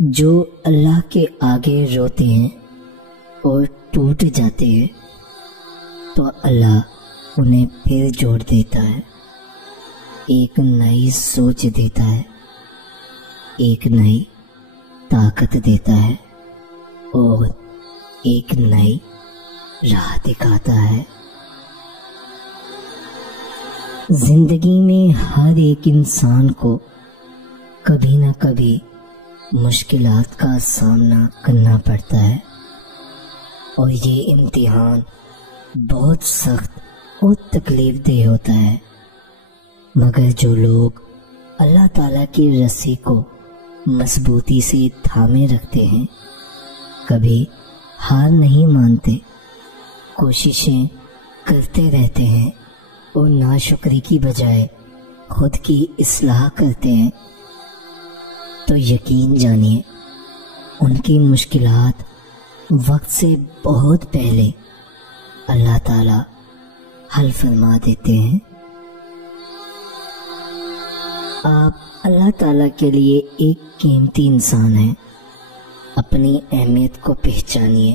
جو اللہ کے آگے روتے ہیں اور ٹوٹ جاتے ہیں تو اللہ انہیں پھر جوڑ دیتا ہے، ایک نئی سوچ دیتا ہے، ایک نئی طاقت دیتا ہے اور ایک نئی راہ دکھاتا ہے۔ زندگی میں ہر ایک انسان کو کبھی نہ کبھی مشکلات کا سامنا کرنا پڑتا ہے، اور یہ امتحان بہت سخت اور تکلیف دہ ہوتا ہے، مگر جو لوگ اللہ تعالیٰ کی رسی کو مضبوطی سے تھامے رکھتے ہیں، کبھی ہار نہیں مانتے، کوششیں کرتے رہتے ہیں اور ناشکری کی بجائے خود کی اصلاح کرتے ہیں، تو یقین جانیے ان کی مشکلات وقت سے بہت پہلے اللہ تعالیٰ حل فرما دیتے ہیں۔ آپ اللہ تعالیٰ کے لیے ایک قیمتی انسان ہیں، اپنی اہمیت کو پہچانیے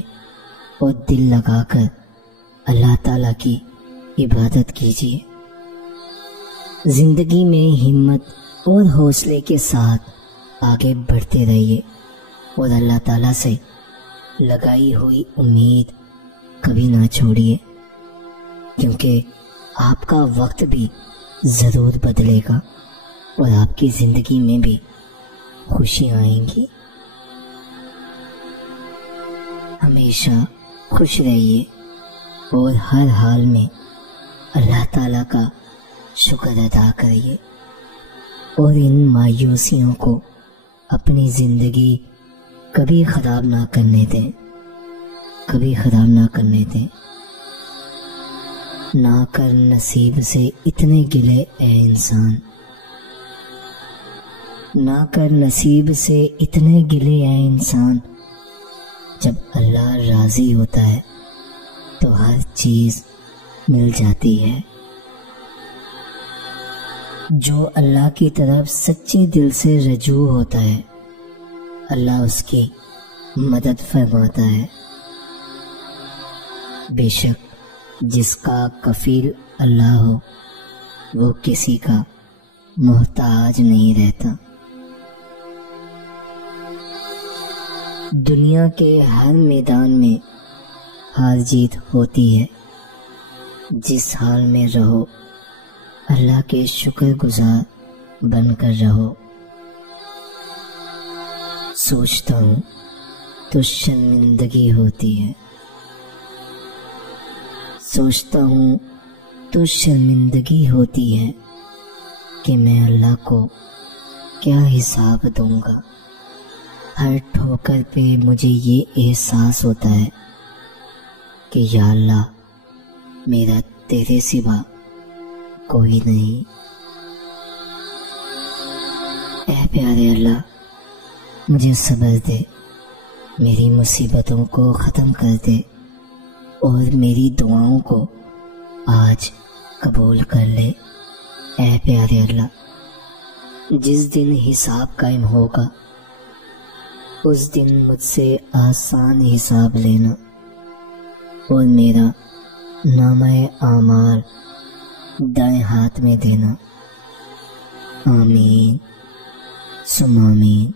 اور دل لگا کر اللہ تعالیٰ کی عبادت کیجیے۔ زندگی میں ہمت اور حوصلے کے ساتھ آگے بڑھتے رہیے اور اللہ تعالیٰ سے لگائی ہوئی امید کبھی نہ چھوڑیے، کیونکہ آپ کا وقت بھی ضرور بدلے گا اور آپ کی زندگی میں بھی خوشیاں آئیں گی۔ ہمیشہ خوش رہیے اور ہر حال میں اللہ تعالیٰ کا شکر ادا کریے، اور ان مایوسیوں کو اپنی زندگی کبھی خراب نہ کرنے دیں، کبھی خراب نہ کرنے دیں۔ نہ کر نصیب سے اتنے گلے اے انسان، نہ کر نصیب سے اتنے گلے اے انسان، جب اللہ راضی ہوتا ہے تو ہر چیز مل جاتی ہے۔ جو اللہ کی طرف سچے دل سے رجوع ہوتا ہے، اللہ اس کی مدد فرماتا ہے۔ بے شک جس کا کفیل اللہ ہو وہ کسی کا محتاج نہیں رہتا۔ دنیا کے ہر میدان میں ہار جیت ہوتی ہے، جس حال میں رہو اللہ کے شکر گزار بن کر رہو۔ سوچتا ہوں تو شرمندگی ہوتی ہے، سوچتا ہوں تو شرمندگی ہوتی ہے کہ میں اللہ کو کیا حساب دوں گا۔ ہر ٹھوکر پہ مجھے یہ احساس ہوتا ہے کہ یا اللہ میرا تیرے سوا کوئی نہیں۔ اے پیارے اللہ مجھے صبر دے، میری مصیبتوں کو ختم کر دے اور میری دعاؤں کو آج قبول کر لے۔ اے پیارے اللہ جس دن حساب قائم ہوگا اس دن مجھ سے آسان حساب لینا اور میرا نامہ اعمال دائیں ہاتھ میں دینا۔ آمین ثم آمین۔